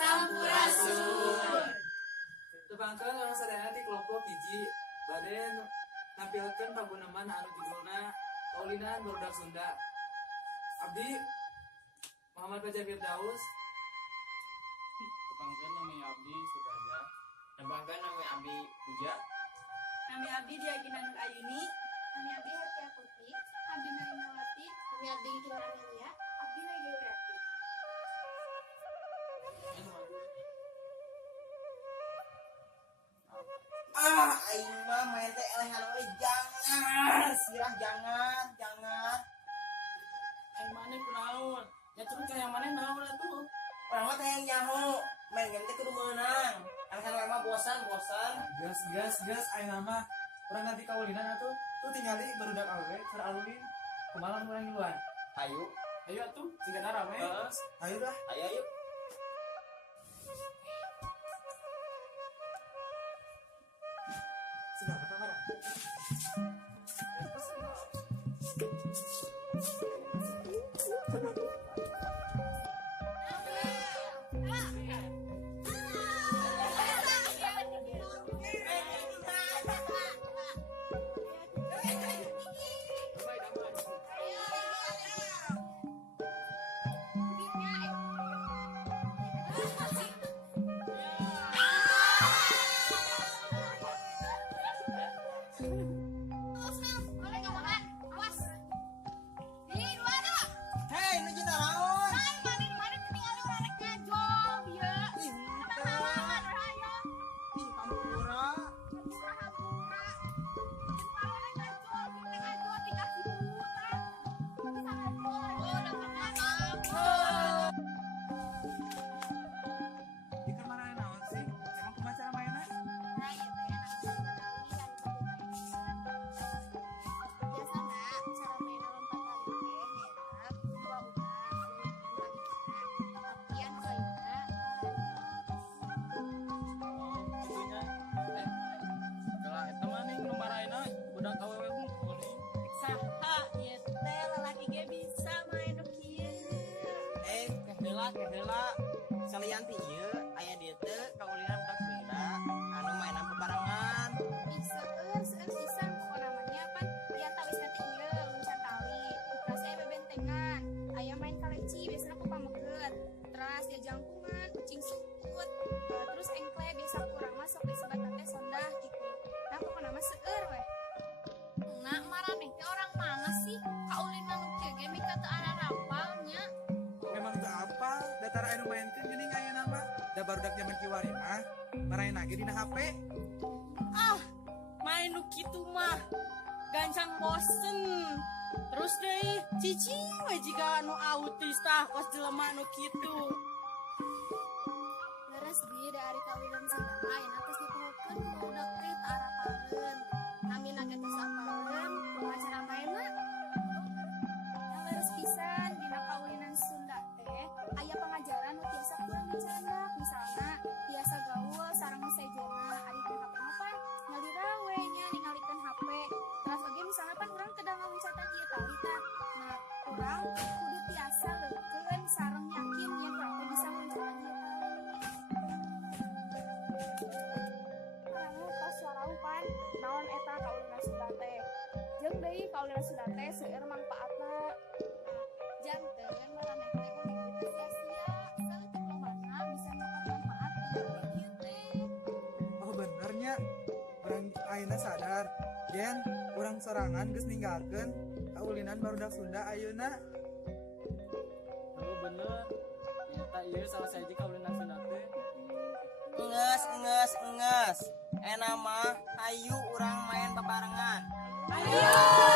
Sampurasun. Tebangkeun orang sadayana di kelompok hiji bade nampilkeun paguneman anu judulna Kaulinan Barudak Sunda. Abdi Muhammad Fajar Firdaus. Tebangkeun nami abdi Sudraja. Tebangkeun nami abdi Puja. Kami abdi Diagina Nur Ayuni. Kami abdi Hertia Putri, abdi Naimawati, kami abdi Kira Amelia, abdi Naya Yurati. Aing mah main teh elehan we jangan, sirah jangan. Aing maneh kunaon? Ya terus kayak maneh naon atuh? Orang mah teh yang nyaho, main game teh kudu meunang. Elehan we mah bosan. Gas ayeuna mah urang ganti kaulinan atuh. Tuh tingali barudak awewe keur alulin. Kumaha urang ngiluan? Hayu, Ayo atuh, siga rame. Ayo dah. ayo. Sudah marah. Hei, nu jeung naon? Ih, kampura. Ieu keur marah naon sih? Emang kumaha cara mainna? Itunya. Kalau eta mah ning nu maraina budak awewe hungkul. Saha ieu teh lalaki ge bisa main nu kieu. Keheula. Salian ti ieu aya dieu teh kaulinan budak Sunda anu mainan bebarengan. Jangkungan, kucing sukut, terus engkle biasa kurang masuk di sebat teh sondah gitu. Nah pokoknya mah seueur weh. Nah, maraneh teh orang mana sih? Kaulinan nu kieu ge mika teu ana rapalnya. Memang teu apa, datar anu mainkeun geuning ayeuna mah. Da barudak zaman kiwari mah, marahin lagi dina HP. Main nu kitu mah gancang bosen. Terus deui cicing we jiga anu autis tah kos jelema nu kitu. Leres di dari kawinan sadaya aya atas dipohokeun ku budak teh teu arapaleun. Nami nage tos apaleun kumaha cara mainna? Yang leres pisan dina kawinan Sunda teh aya pangajaran nu tiasa kurang dicandak. Misalna tiasa gaul sareng sejona ari teh HP pan ngalira we nya ningalikeun HP. Terus oge misalna pan urang teu da ngawicatan ieu tali tah. Nah, urang kudu tiasa leukeun sareng yakin yen urang teh bisa ngawicatan ieu tali. Kamu pas suarau pan naon eta kaulinan Sunda teh. Jeung deui kaulinan Sunda teh seueur mangpaatna. Janten maraneh teh kudu kita sia-sia, saeutik lomana bisa dapat manfaat dari ieu teh. Oh benernya, orang ayeuna sadar. Gen, urang sorangan geus ninggalkeun kaulinan barudak Sunda ayeuna. Oh bener. Eta ieu salah sahiji kaulinan Sunda teh. Enges. Ena mah hayu urang main bebarengan. Ayo.